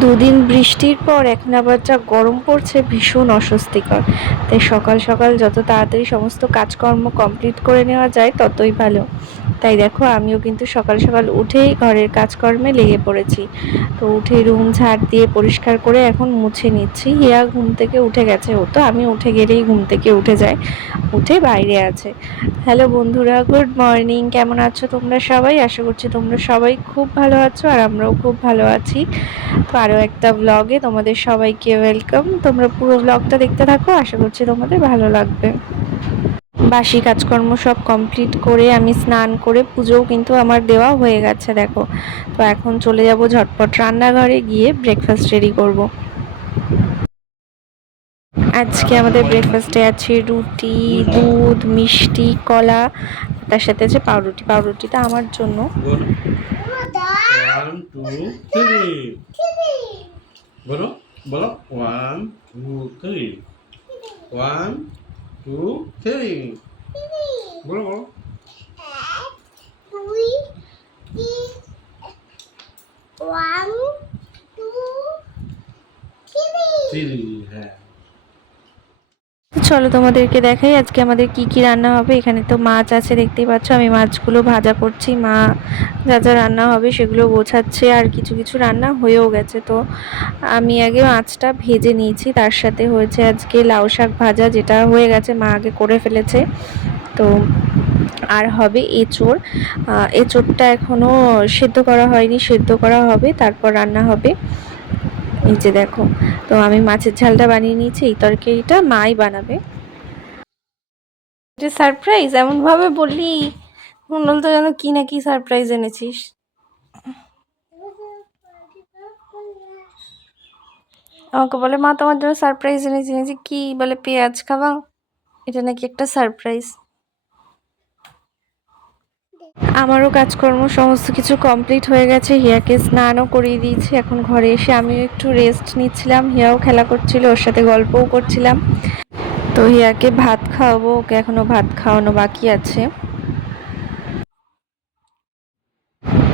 দুদিন বৃষ্টির পর এখন আবার যা গরম পড়ছে ভীষণ অস্বস্তিকর। তাই সকাল সকাল যত তাড়াতাড়ি সমস্ত কাজকর্ম কমপ্লিট করে নেওয়া যায়, ততই ভালো। তাই দেখো, আমিও কিন্তু সকাল সকাল উঠেই ঘরের কাজকর্মে লেগে পড়েছি। তো উঠে রুম ঝাড় দিয়ে পরিষ্কার করে এখন মুছে নিচ্ছি। হিয়া ঘুম থেকে উঠে গেছে ও তো, আমি উঠে গেলেই ঘুম থেকে উঠে যাই উঠে বাইরে আছে। হ্যালো বন্ধুরা, গুড মর্নিং, কেমন আছো তোমরা সবাই? আশা করছি তোমরা সবাই খুব ভালো আছো আর আমরাও খুব ভালো আছি। তো আরও একটা ব্লগে তোমাদের সবাইকে ওয়েলকাম তোমরা পুরো ব্লগটা দেখতে থাকো, আশা করছি তোমাদের ভালো লাগবে। বাসি কাজকর্ম সব কমপ্লিট করে আমি স্নান করে পুজোও কিন্তু আমার দেওয়া হয়ে গেছে, দেখো। তো এখন চলে যাব ঝটপট রান্নাঘরে গিয়ে ব্রেকফাস্ট রেডি করব। আজকে আমাদের ব্রেকফাস্টে আছে রুটি, দুধ, মিষ্টি, কলা, তার সাথে আছে পাউরুটি। পাউরুটিটা আমার জন্য। টু থ্রি বলো বলো দুই তিন ওয়ান টু থ্রি থ্রি হ্যাঁ চলো তোমাদেরকে দেখাই আজকে আমাদের কি কি রান্না হবে। এখানে তো মাছ আছে, দেখতেই পাচ্ছ। আমি মাছগুলো ভাজা করছি। মা যা যা রান্না হবে সেগুলো গোছাচ্ছে আর কিছু কিছু রান্না হয়েও গেছে। তো আমি আগে মাছটা ভেজে নিয়েছি। তার সাথে হয়েছে আজকে লাউ শাক ভাজা, যেটা হয়ে গেছে, মা আগে করে ফেলেছে। তো আর হবে এঁচোড়। এঁচোড়টা এখনও সেদ্ধ করা হয়নি, সেদ্ধ করা হবে, তারপর রান্না হবে। যে দেখো, তো আমি মাছের ঝালটা বানিয়ে নিয়েছি, এই তরকারিটা মাই বানাবে। সারপ্রাইজ এমন ভাবে বললি মনে তো যেন কি না কি সারপ্রাইজ এনেছিস। আমাকে বলে, মা, তোমার জন্য সারপ্রাইজ এনেছি এনেছি, কি বলে, পেঁয়াজ খাবা? এটা নাকি একটা সারপ্রাইজ আমারও কাজকর্ম সমস্ত কিছু কমপ্লিট হয়ে গেছে। হিয়াকে স্নানও করিয়ে দিয়েছি। এখন ঘরে এসে আমিও একটু রেস্ট নিচ্ছিলাম। হিয়াও খেলা করছিল, ওর সাথে গল্পও করছিলাম। তো হিয়াকে ভাত খাওয়াবো, ওকে এখনও ভাত খাওয়ানো বাকি আছে।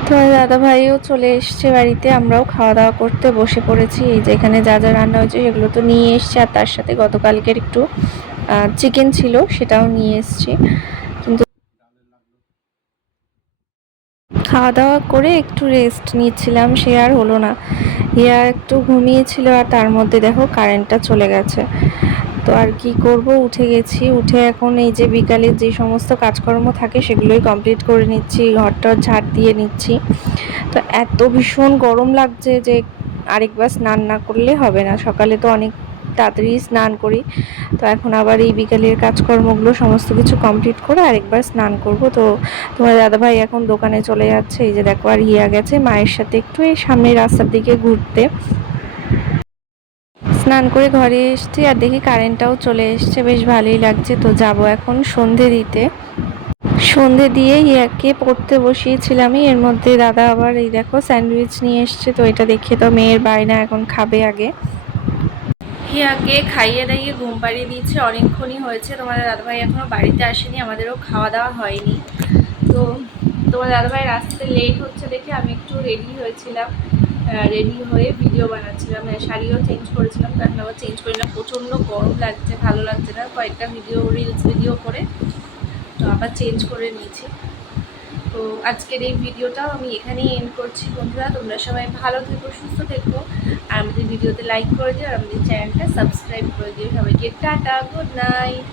তো দাদা ভাইও চলে এসছে বাড়িতে, আমরাও খাওয়া দাওয়া করতে বসে পড়েছি। এই যে এখানে যা যা রান্না হয়েছে সেগুলো তো নিয়ে এসছে, আর তার সাথে গতকালকের একটু চিকেন ছিল, সেটাও নিয়ে এসছি কিন্তু খাওয়া দাওয়া করে একটু রেস্ট নিচ্ছিলাম, সে আর হলো না। হিয়া একটু ঘুমিয়েছিল আর তার মধ্যে দেখো কারেন্টটা চলে গেছে। তো আর কি করব? উঠে গেছি, উঠে এখন এই যে বিকালে যে সমস্ত কাজকর্ম থাকে সেগুলোই কমপ্লিট করে নিচ্ছি ঘরটা ঝাড় দিয়ে নিচ্ছি। তো এত ভীষণ গরম লাগছে যে আরেকবার স্নান না করলে হবে না। সকালে তো অনেক তাড়াতাড়ি স্নান করি। তো এখন আবার এই বিকালের কাজকর্মগুলো সমস্ত কিছু কমপ্লিট করে আরেকবার স্নান করব। তো তোমার দাদাভাই এখন দোকানে চলে যাচ্ছে। এই যে দেখো, আর হিয়া গেছে মায়ের সাথে একটু এই সামনের রাস্তার দিকে ঘুরতে। স্নান করে ঘরে এসছি আর দেখি কারেন্টটাও চলে এসছে। বেশ ভালোই লাগছে। তো যাব এখন সন্ধে দিতে। সন্ধে দিয়ে ইয়াকে পড়তে বসিয়েছিলামই। এর মধ্যে দাদা আবার এই দেখো স্যান্ডউইচ নিয়ে এসছে। তো এটা দেখে তো মেয়ের বায়না এখন খাবে আগে। হিয়াকে খাইয়ে দাইয়ে ঘুম পাড়িয়ে দিয়েছে। অনেকক্ষণই হয়েছে। তোমাদের দাদাভাই এখনও বাড়িতে আসেনি। আমাদেরও খাওয়া দাওয়া হয়নি। তো তোমার দাদাভাই রাস্তাতে লেট হচ্ছে দেখে আমি একটু রেডি হয়েছিলাম। রেডি হয়ে ভিডিও বানাচ্ছিলাম। মানে শাড়িও চেঞ্জ করেছিলাম। কারণ আবার চেঞ্জ করি না, প্রচণ্ড গরম লাগছে, ভালো লাগছে না। কয়েকটা ভিডিও রিলস ভিডিও করে। তো আবার চেঞ্জ করে নিয়েছি। তো আজকের এই ভিডিওটাও আমি এখানেই এন্ড করছি বন্ধুরা। তোমরা সবাই ভালো থেকো, সুস্থ থেকো। আর আমাদের ভিডিওতে লাইক করে দিও, আর আমাদের চ্যানেলটা সাবস্ক্রাইব করে দিও। সবাইকে টাটা গুড নাইট